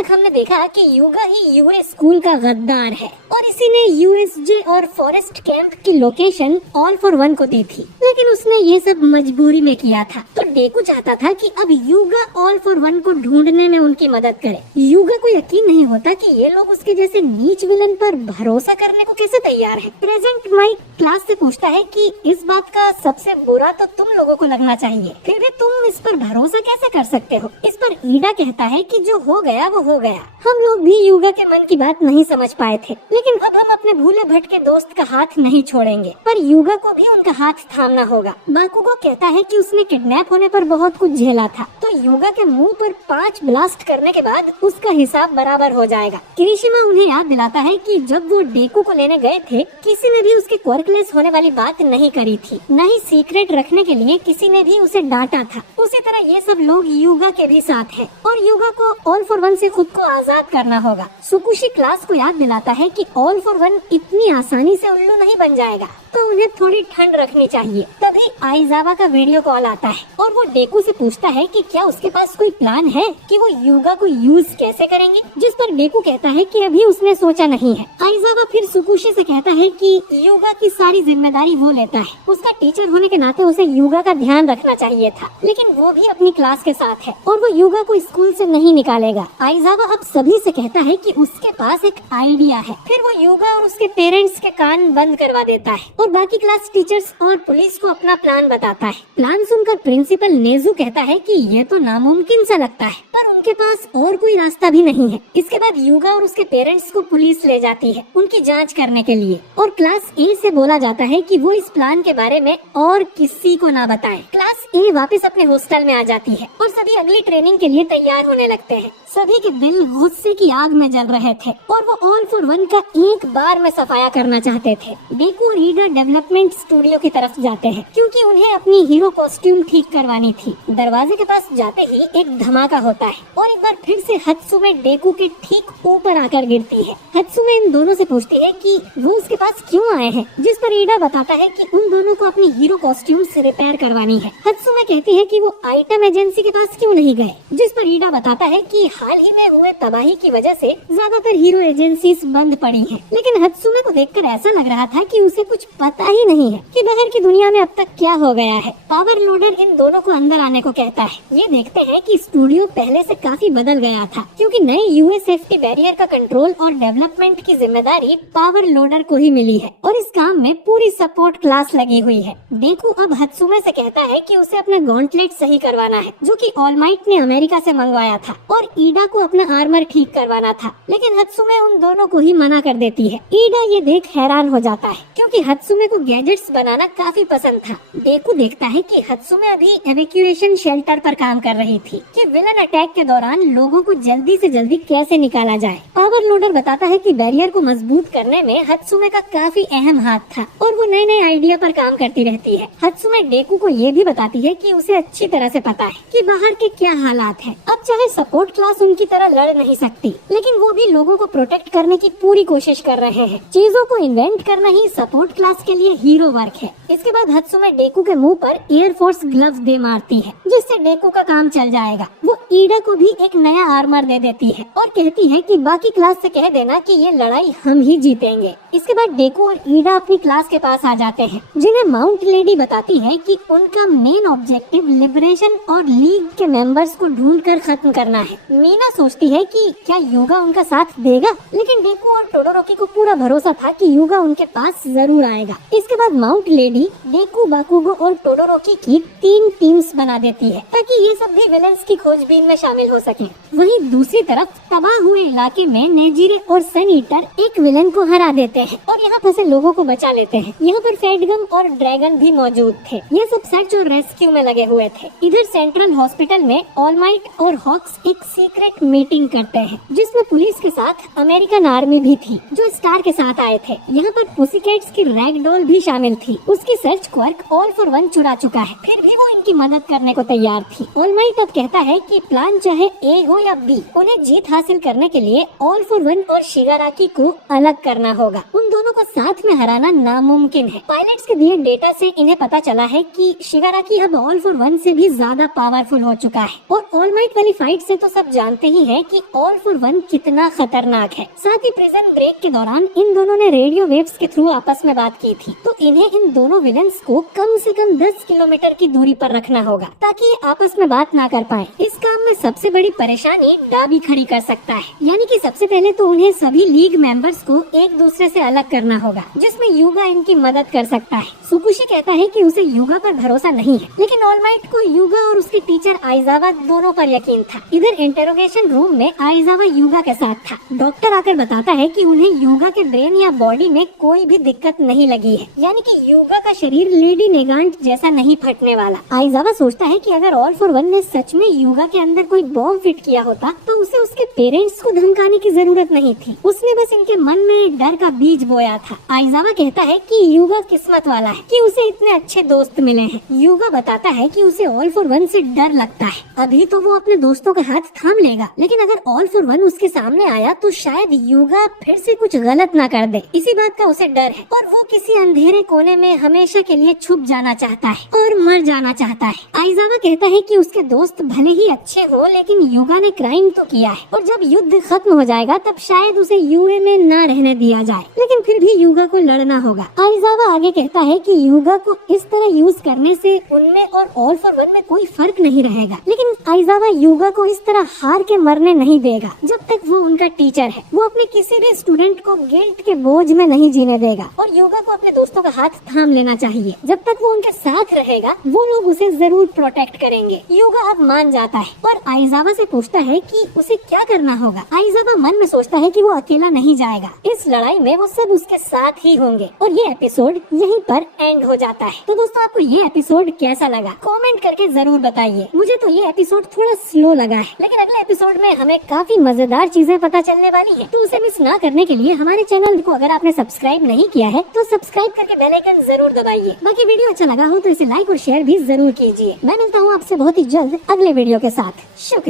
तक हमने देखा कि युगा ही यूएस स्कूल का गद्दार है और इसी ने यूएसजे और फॉरेस्ट कैंप की लोकेशन ऑल फॉर वन को दी थी, लेकिन उसने ये सब मजबूरी में किया था। तो डेकू चाहता था कि अब युगा ऑल फॉर वन को ढूंढने में उनकी मदद करे। युगा को यकीन नहीं होता कि ये लोग उसके जैसे नीच विलन पर भरोसा करने को कैसे तैयार है। प्रेजेंट माइक क्लास से पूछता है कि इस बात का सबसे बुरा तो तुम लोगों को लगना चाहिए, फिर भी तुम इस पर भरोसा कैसे कर सकते हो। इस पर ईडा कहता है कि जो हो गया वो हो गया। हम लोग भी युगा के मन की बात नहीं समझ पाए थे, लेकिन अब हम अपने भूले भटके दोस्त का हाथ नहीं छोड़ेंगे, पर युगा को भी उनका हाथ थामना होगा। बाकुगो कहता है कि उसने किडनैप होने पर बहुत कुछ झेला था, तो युगा के मुंह पर 5 ब्लास्ट करने के बाद उसका हिसाब बराबर हो जाएगा। किरिशिमा उन्हें याद दिलाता है कि जब वो डेकू को लेने गए थे, किसी ने भी उसके क्वर्कलेस होने वाली बात नहीं करी थी, न ही सीक्रेट रखने के लिए किसी ने भी उसे डांटा था। उसी तरह ये सब लोग युगा के भी साथ हैं और युगा को ऑल फॉर वन से खुद को आजाद करना होगा। सुकुशी क्लास को याद दिलाता है कि ऑल फॉर वन इतनी आसानी से उल्लू नहीं बन जाएगा, तो उन्हें थोड़ी ठंड रखनी चाहिए। तभी आइजावा का वीडियो कॉल आता है और वो डेकू से पूछता है कि क्या उसके पास कोई प्लान है कि वो युगा को यूज कैसे करेंगे, जिस पर डेकू कहता है कि अभी उसने सोचा नहीं है। आइजावा फिर सुकुशी से कहता है कि युगा की सारी जिम्मेदारी वो लेता है, उसका टीचर होने के नाते उसे युगा का ध्यान रखना चाहिए था, लेकिन वो भी अपनी क्लास के साथ है और वो युगा को स्कूल से नहीं निकालेगा। आइजावा अब सभी से कहता है कि उसके पास एक आइडिया है। फिर वो युगा और उसके पेरेंट्स के कान बंद करवा देता है और बाकी क्लास टीचर्स और पुलिस को अपना प्लान बताता है। प्लान सुनकर प्रिंसिपल नेजू कहता है कि ये तो नामुमकिन सा लगता है, पर उनके पास और कोई रास्ता भी नहीं है। इसके बाद युगा और उसके पेरेंट्स को पुलिस ले जाती है उनकी जांच करने के लिए और क्लास ए से बोला जाता है कि वो इस प्लान के बारे में और किसी को ना बताए। क्लास ए वापस अपने हॉस्टल में आ जाती है और सभी अगली ट्रेनिंग के लिए तैयार होने लगते हैं। सभी के दिल गुस्से की आग में जल रहे थे और वो ऑल फॉर वन का एक बार में सफाया करना चाहते थे। डेकू और ईडा डेवलपमेंट स्टूडियो की तरफ जाते हैं क्योंकि उन्हें अपनी हीरो कॉस्ट्यूम ठीक करवानी थी। दरवाजे के पास जाते ही एक धमाका होता है और एक बार फिर से हत्सुमे डेकू के ठीक ऊपर आकर गिरती है। हत्सुमे इन दोनों से पूछती है कि वो उसके पास क्यों आए हैं, जिस पर ईडा बताता है कि उन दोनों को अपनी हीरो कॉस्ट्यूम से रिपेयर करवानी है। हत्सुमे कहती है कि वो आइटम एजेंसी के पास क्यों नहीं गए, जिस पर ईडा बताता है कि हाल ही में हुए तबाही की वजह से ज्यादातर हीरो एजेंसीज बंद पड़ी हैं। लेकिन हत्सुमे को देखकर ऐसा लग रहा था कि उसे कुछ पता ही नहीं है कि बाहर की दुनिया में अब तक क्या हो गया है। पावर लोडर इन दोनों को अंदर आने को कहता है। ये देखते हैं कि स्टूडियो पहले से काफी बदल गया था क्योंकि नए यूएस सेफ्टी बैरियर का कंट्रोल और डेवलपमेंट की जिम्मेदारी पावर लोडर को ही मिली है और इस काम में पूरी सपोर्ट क्लास लगी हुई है। डेकू अब हत्सुमे से कहता है कि उसे अपना गॉन्टलेट सही करवाना है जो कि ऑलमाइट ने अमेरिका से मंगवाया था और ईडा को अपना आर्मर ठीक करवाना था, लेकिन हत्सुमे उन दोनों को ही मना कर देती है। ईडा ये देख हैरान हो जाता है क्योंकि हत्सुमे को गैजेट्स बनाना काफी पसंद था। डेकू देखता है कि हत्सुमे अभी एवेक्यूएशन शेल्टर पर काम कर रही थी कि विलन अटैक के दौरान लोगों को जल्दी से जल्दी कैसे निकाला जाए। पावर लोडर बताता है कि बैरियर को मजबूत करने में हत्सुमे का काफी अहम हाथ था और वो नए नए आइडिया पर काम करती रहती है। हत्सुमे डेकू को ये भी बताती है कि उसे अच्छी तरह से पता है कि बाहर के क्या हालात है। अब चाहे सपोर्ट क्लास उनकी तरह लड़ नहीं सकती, लेकिन वो भी लोगों को प्रोटेक्ट करने की पूरी कोशिश कर रहे हैं। चीजों को इन्वेंट करना ही सपोर्ट क्लास के लिए हीरो वर्क है। इसके बाद हत्सुमे डेकू के मुंह पर एयरफोर्स ग्लव्स दे मारती है जिससे डेकू का काम चल जाएगा। वो ईडा को भी एक नया आर्मर दे देती है और कहती है कि बाकी क्लास से कह देना कि ये लड़ाई हम ही जीतेंगे। इसके बाद डेकू और ईडा अपनी क्लास के पास आ जाते हैं जिन्हें माउंट लेडी बताती है कि उनका मेन ऑब्जेक्टिव लिबरेशन और लीग के मेंबर्स को ढूंढकर खत्म करना है। मीना सोचती है कि क्या युगा उनका साथ देगा, लेकिन डेकू और टोडोरोकी को पूरा भरोसा था कि युगा उनके पास जरूर आएगा। इसके बाद माउंट लेडी डेकू, बाकुगो और टोडोरोकी की 3 टीम्स बना देती है ताकि ये सब भी विलेंस की खोजबीन में शामिल हो सके। वहीं दूसरी तरफ तबाह हुए इलाके में नेजिरे और सन ईटर एक विलेन को हरा देते हैं और यहाँ फंसे लोगों को बचा लेते हैं। यहाँ पर फेडगम और ड्रैगन भी मौजूद थे। ये सब सर्च और रेस्क्यू में लगे हुए थे। इधर सेंट्रल हॉस्पिटल में ऑलमाइट और हॉक्स एक सीक्रेट मीटिंग करते हैं जिसमें पुलिस के साथ अमेरिकन आर्मी भी थी जो स्टार के साथ आए थे। यहाँ पर पुसीकैट्स की रैगडॉल भी शामिल थी। उसकी search quirk all for one चुरा चुका है, फिर भी वो इनकी मदद करने को तैयार थी। ऑलमाइट अब कहता है कि प्लान चाहे ए हो या बी, उन्हें जीत हासिल करने के लिए ऑल फॉर वन और शिगाराकी को अलग करना होगा। उन दोनों को साथ में हराना नामुमकिन है। पायलट्स के दिए डेटा से इन्हें पता चला है कि शिगाराकी अब ऑल फॉर वन से भी ज्यादा पावरफुल हो चुका है। और ऑल माइट वाली फाइट से तो सब जानते ही हैं कि ऑल फॉर वन कितना खतरनाक है। साथ ही प्रिजन ब्रेक के दौरान इन दोनों ने रेडियो वेव्स के थ्रू आपस में बात की थी, तो इन्हें इन दोनों विलन्स को कम से कम 10 किलोमीटर की दूरी पर रखना होगा ताकि ये आपस में बात ना कर पाए। इस काम में सबसे बड़ी परेशानी डाबी खड़ी कर सकता है, यानी कि सबसे पहले तो उन्हें सभी लीग मेंबर्स को एक दूसरे से अलग करना होगा, जिसमें युगा इनकी मदद कर सकता है। सुकुशी कहता है कि उसे युगा पर भरोसा नहीं है, लेकिन ऑल माइट को युगा और उसके टीचर आइजावा दोनों पर यकीन था। इधर इंटेरोगेशन रूम में आइजावा युगा के साथ था। डॉक्टर आकर बताता है कि उन्हें युगा के ब्रेन या बॉडी में कोई भी दिक्कत नहीं लगी है, यानी कि युगा का शरीर लेडी नेगांट जैसा नहीं फटने वाला। आइजावा सोचता है कि अगर ऑल फॉर वन ने सच में युगा के अंदर कोई बॉम्ब फिट किया होता तो उसे उसके पेरेंट्स को धमकाने की जरूरत नहीं थी, उसने बस इनके मन में डर का बीज बोया था। आइजावा कहता है कि युगा किस्मत वाला है कि उसे इतने अच्छे दोस्त मिले हैं। युगा बताता है कि उसे ऑल फॉर वन से डर लगता है। अभी तो वो अपने दोस्तों का हाथ थाम लेगा, लेकिन अगर ऑल फॉर वन उसके सामने आया तो शायद युगा फिर से कुछ गलत ना कर दे। इसी बात का उसे डर है और वो किसी अंधेरे कोने में हमेशा के लिए छुप जाना चाहता है और मर जाना चाहता है। आइजावा कहता है कि उसके दोस्त भले ही अच्छे हो, लेकिन युगा ने क्राइम तो किया है और जब युद्ध खत्म हो जाएगा तब शायद उसे यूए में ना रहने दिया जाए, लेकिन फिर भी युगा को लड़ना होगा। आइजावा आगे कहता है कि युगा को इस तरह यूज करने से उनमें और ऑल फॉर वन में कोई फर्क नहीं रहेगा, लेकिन आइजावा युगा को इस तरह हार के मरने नहीं देगा। जब तक वो उनका टीचर है, वो अपने किसी भी स्टूडेंट को गिल्ट के बोझ में नहीं जीने देगा और युगा को अपने दोस्तों का हाथ थाम लेना चाहिए। जब तक वो उनके साथ रहेगा वो लोग उसे जरूर प्रोटेक्ट करेंगे। युगा अब मान जाता है और आइजावा से पूछता है कि उसे क्या करना होगा। आइजावा मन में सोचता है कि वो अकेला नहीं जाएगा, इस लड़ाई में वो सब उसके साथ ही होंगे। और ये एपिसोड यहीं पर एंड हो जाता है। तो दोस्तों, आपको ये एपिसोड कैसा लगा कमेंट करके जरूर बताइए। मुझे तो ये एपिसोड थोड़ा स्लो लगा है, लेकिन अगले एपिसोड में हमें काफी मजेदार चीजें पता चलने वाली है, तो उसे मिस ना करने के लिए हमारे चैनल को अगर आपने सब्सक्राइब नहीं किया है तो सब्सक्राइब करके बेल आइकन जरूर दबाइए। बाकी वीडियो अच्छा लगा हो तो इसे लाइक और शेयर भी जरूर कीजिए। मैं मिलता हूँ आपसे बहुत ही जल्द अगले वीडियो के साथ। शुक्रिया।